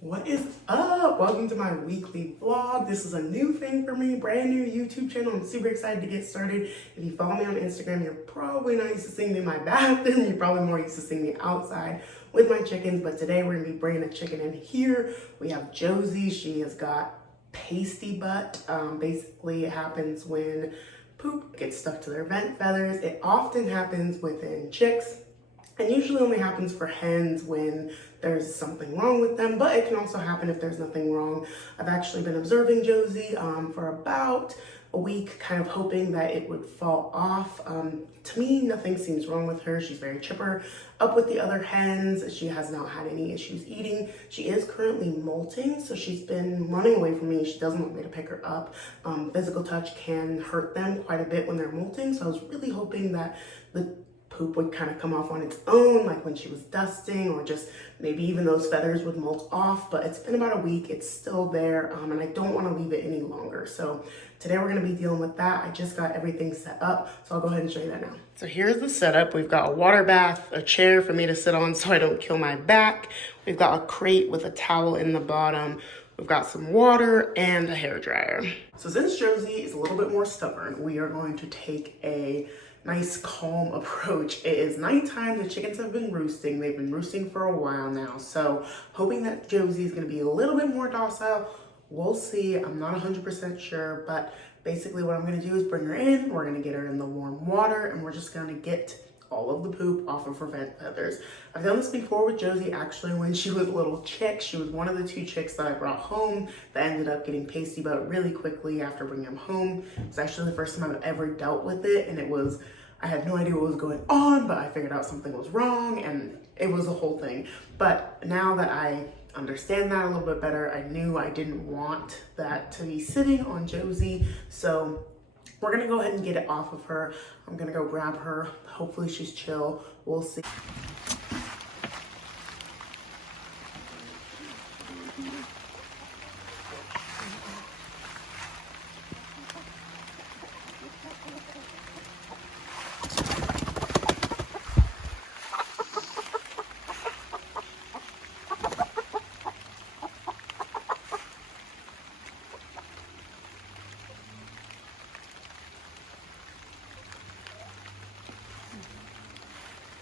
What is up? Welcome to my weekly vlog. This is a new thing for me, brand new YouTube channel. I'm super excited to get started. If you follow me on Instagram, you're probably not used to seeing me in my bathroom. You're probably more used to seeing me outside with my chickens. But today we're gonna be bringing a chicken in here. We have Josie. She has got pasty butt. Basically, it happens when poop gets stuck to their vent feathers. It often happens within chicks. It usually only happens for hens when there's something wrong with them, but it can also happen if there's nothing wrong. I've actually been observing Josie for about a week, kind of hoping that it would fall off. To me, nothing seems wrong with her. She's very chipper. Up with the other hens, she has not had any issues eating. She is currently molting, so she's been running away from me. She doesn't want me to pick her up. Physical touch can hurt them quite a bit when they're molting, so I was really hoping that the poop would kind of come off on its own, like when she was dusting, or just maybe even those feathers would molt off. But it's been about a week, it's still there, and I don't want to leave it any longer. So today we're going to be dealing with that. I just got everything set up, so I'll go ahead and show you that now. So here's the setup. We've got a water bath, a chair for me to sit on so I don't kill my back. We've got a crate with a towel in the bottom. We've got some water and a hair dryer. So since Josie is a little bit more stubborn, we are going to take a nice calm approach. It is nighttime. The chickens have been roosting. They've been roosting for a while now. So hoping that Josie is going to be a little bit more docile. We'll see. I'm not 100% sure, but basically what I'm going to do is bring her in. We're going to get her in the warm water, and we're just going to get all of the poop off of her vent feathers. I've done this before with Josie, actually, when she was a little chick. She was one of the 2 chicks that I brought home that ended up getting pasty butt really quickly after bringing them home. It was actually the first time I've ever dealt with it, and I had no idea what was going on, but I figured out something was wrong, and it was a whole thing. But now that I understand that a little bit better, I knew I didn't want that to be sitting on Josie, so we're gonna go ahead and get it off of her. I'm gonna go grab her. Hopefully she's chill. We'll see.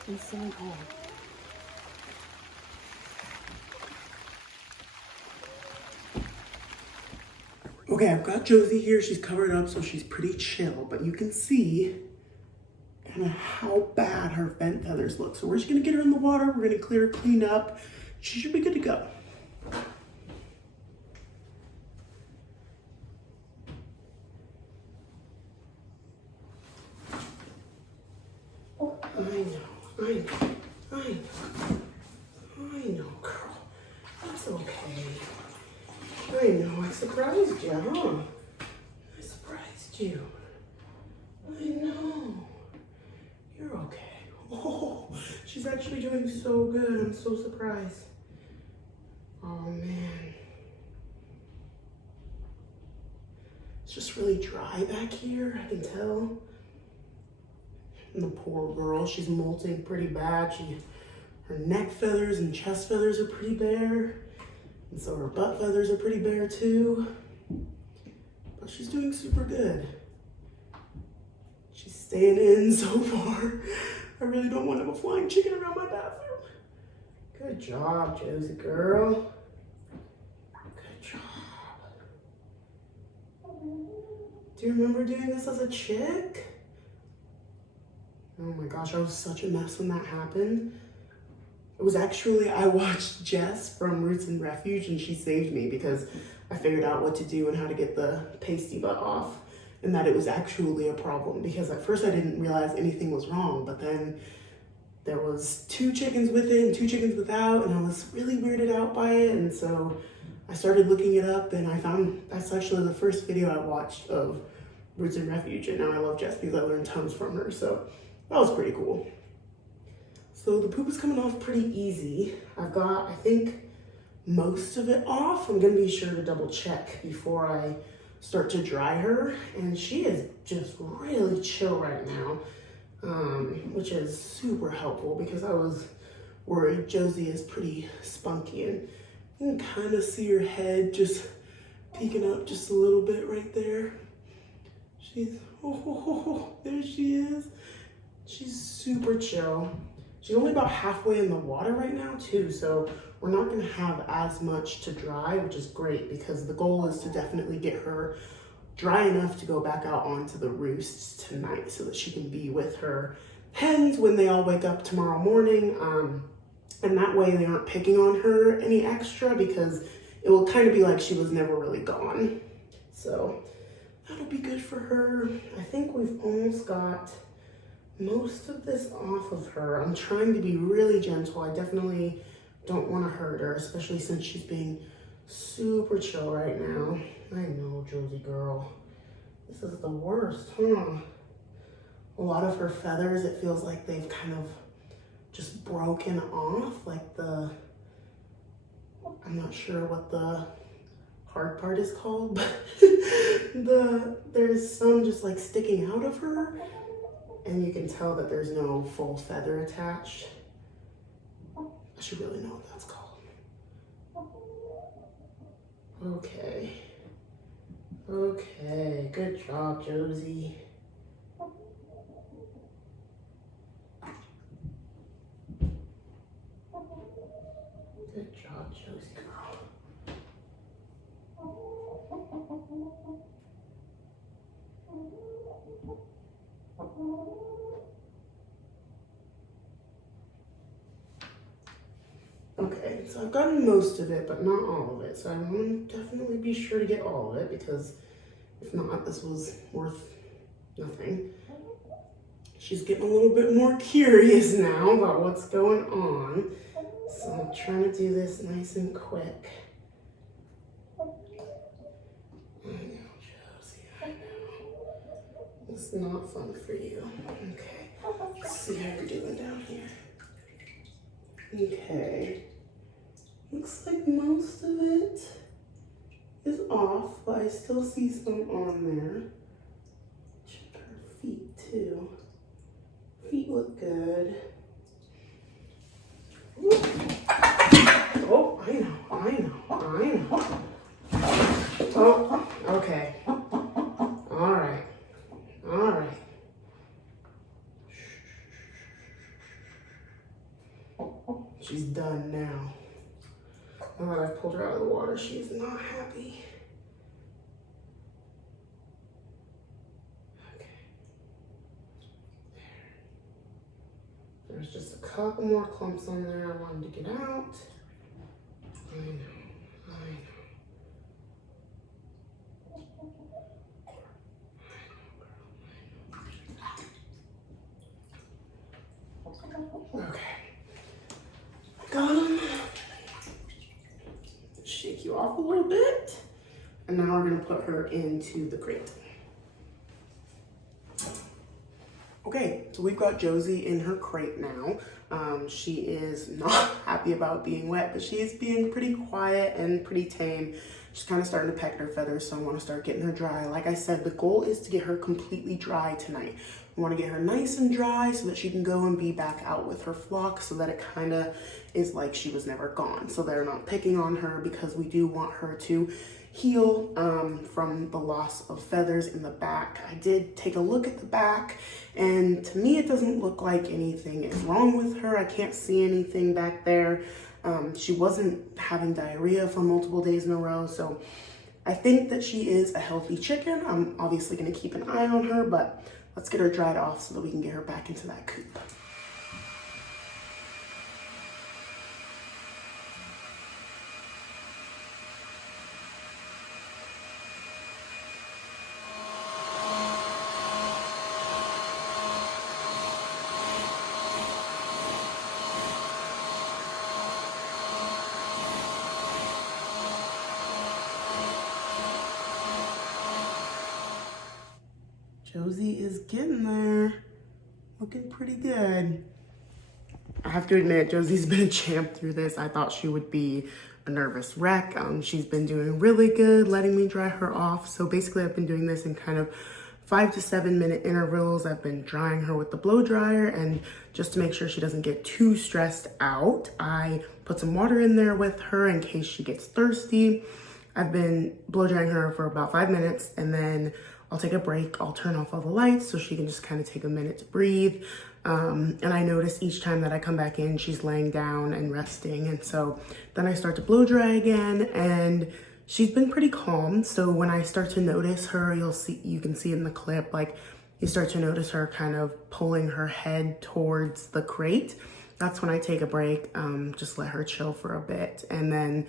He's so cold. Okay, I've got Josie here. She's covered up, so she's pretty chill, but you can see kind of how bad her vent feathers look. So we're just gonna get her in the water. We're gonna clear her clean up. She should be good to go. I know, girl. It's okay. I know, I surprised you, huh? I surprised you. I know. You're okay. Oh, she's actually doing so good. I'm so surprised. Oh, man. It's just really dry back here, I can tell. And the poor girl, she's molting pretty bad. Her neck feathers and chest feathers are pretty bare. And so her butt feathers are pretty bare too. But she's doing super good. She's staying in so far. I really don't want to have a flying chicken around my bathroom. Good job, Josie girl. Good job. Do you remember doing this as a chick? Oh my gosh, I was such a mess when that happened. It was actually, I watched Jess from Roots and Refuge, and she saved me because I figured out what to do and how to get the pasty butt off, and that it was actually a problem, because at first I didn't realize anything was wrong, but then there was 2 chickens with it and 2 chickens without, and I was really weirded out by it. And so I started looking it up, and I found that's actually the first video I watched of Roots and Refuge, and now I love Jess because I learned tons from her. So that was pretty cool. So the poop is coming off pretty easy. I've got, I think, most of it off. I'm gonna be sure to double check before I start to dry her. And she is just really chill right now, which is super helpful because I was worried. Josie is pretty spunky and You can kind of see her head just peeking up just a little bit right there. She's, oh, there she is. She's super chill. She's only about halfway in the water right now too, so we're not gonna have as much to dry, which is great because the goal is to definitely get her dry enough to go back out onto the roosts tonight so that she can be with her hens when they all wake up tomorrow morning. And that way they aren't picking on her any extra because it will kind of be like she was never really gone. So that'll be good for her. I think we've almost got most of this off of her. I'm trying to be really gentle. I definitely don't want to hurt her, especially since she's being super chill right now. I know, Josie girl. This is the worst, huh? A lot of her feathers, it feels like they've kind of just broken off, like the, I'm not sure what the hard part is called, but there's some just like sticking out of her, and you can tell that there's no full feather attached. I should really know what that's called. Okay. Okay, good job, Josie. Good job, Josie girl. Okay, so I've gotten most of it, but not all of it. So I want to definitely be sure to get all of it because if not, this was worth nothing. She's getting a little bit more curious now about what's going on. So I'm trying to do this nice and quick. I know, Josie, I know. It's not fun for you. Okay, let's see how you're doing down here. Okay, looks like most of it is off, but I still see some on there. Check her feet too. Feet look good. Oh, I know. Oh, okay. All right. She's done now. Now that I pulled her out of the water, she's not happy. Okay. There's just a couple more clumps on there I wanted to get out. I know. Okay. Got them. Shake you off a little bit. And now we're gonna put her into the crate. Okay, so we've got Josie in her crate now. She is not happy about being wet, but she is being pretty quiet and pretty tame. She's kind of starting to peck at her feathers, so I want to start getting her dry. Like I said, the goal is to get her completely dry tonight. We want to get her nice and dry so that she can go and be back out with her flock so that it kind of is like she was never gone. So they're not picking on her because we do want her to heal from the loss of feathers in the back. I did take a look at the back, and to me it doesn't look like anything is wrong with her. I can't see anything back there. She wasn't having diarrhea for multiple days in a row, so I think that she is a healthy chicken. I'm obviously going to keep an eye on her, but let's get her dried off so that we can get her back into that coop. Josie is getting there, looking pretty good. I have to admit, Josie's been a champ through this. I thought she would be a nervous wreck. She's been doing really good, letting me dry her off. So basically I've been doing this in kind of 5 to 7 minute intervals. I've been drying her with the blow dryer, and just to make sure she doesn't get too stressed out, I put some water in there with her in case she gets thirsty. I've been blow drying her for about 5 minutes, and then I'll take a break. I'll turn off all the lights so she can just kind of take a minute to breathe. And I notice each time that I come back in, she's laying down and resting. And so then I start to blow dry again, and she's been pretty calm. So when I start to notice her, you can see in the clip, like you start to notice her kind of pulling her head towards the crate. That's when I take a break, just let her chill for a bit. And then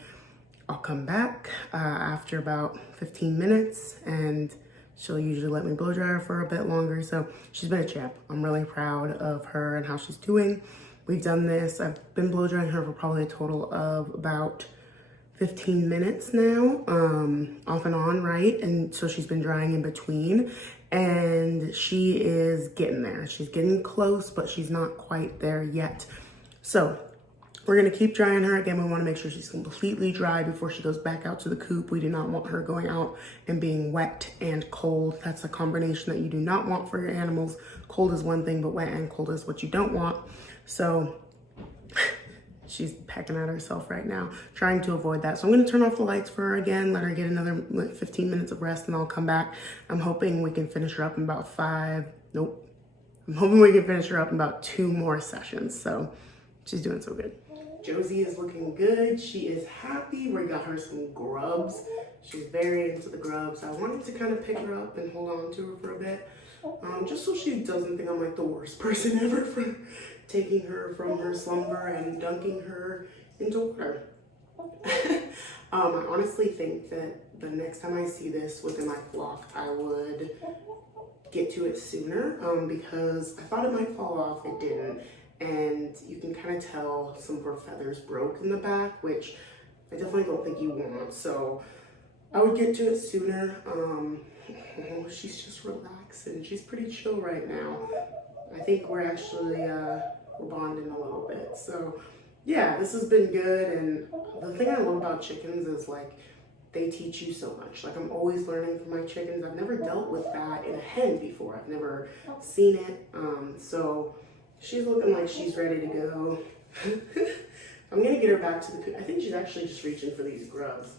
I'll come back after about 15 minutes, and she'll usually let me blow dry her for a bit longer. So she's been a champ. I'm really proud of her and how she's doing. We've done this. I've been blow drying her for probably a total of about 15 minutes now, off and on, right? And so she's been drying in between, and she is getting there. She's getting close, but she's not quite there yet. So we're gonna keep drying her. Again, we wanna make sure she's completely dry before she goes back out to the coop. We do not want her going out and being wet and cold. That's a combination that you do not want for your animals. Cold is one thing, but wet and cold is what you don't want. So she's pecking at herself right now, trying to avoid that. So I'm gonna turn off the lights for her again, let her get another 15 minutes of rest, and I'll come back. I'm hoping we can finish her up in about I'm hoping we can finish her up in about 2 more sessions. So she's doing so good. Josie is looking good. She is happy. We got her some grubs. She's very into the grubs. I wanted to kind of pick her up and hold on to her for a bit, just so she doesn't think I'm like the worst person ever for taking her from her slumber and dunking her into water. I honestly think that the next time I see this within my flock, I would get to it sooner, because I thought it might fall off. It didn't. And you can kind of tell some of her feathers broke in the back, which I definitely don't think you want. So I would get to it sooner. She's just relaxing. She's pretty chill right now. I think we're actually, we're bonding a little bit. So yeah, this has been good. And the thing I love about chickens is like, they teach you so much. Like, I'm always learning from my chickens. I've never dealt with that in a hen before. I've never seen it. So she's looking like she's ready to go. I'm gonna get her back to the coop. I think she's actually just reaching for these grubs.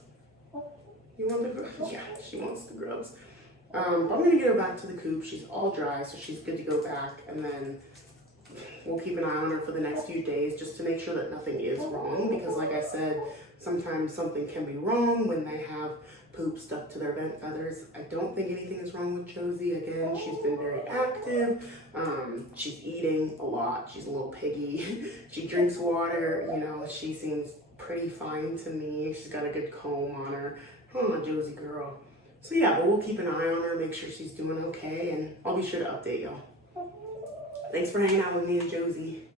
You want the grubs? Yeah, she wants the grubs. But I'm gonna get her back to the coop. She's all dry, so she's good to go back. And then we'll keep an eye on her for the next few days just to make sure that nothing is wrong. Because like I said, sometimes something can be wrong when they have poop stuck to their vent feathers. I don't think anything is wrong with Josie. Again, she's been very active. She's eating a lot. She's a little piggy. She drinks water. You know, she seems pretty fine to me. She's got a good comb on her. Oh, Josie girl. So yeah, but we'll keep an eye on her, make sure she's doing okay, and I'll be sure to update y'all. Thanks for hanging out with me and Josie.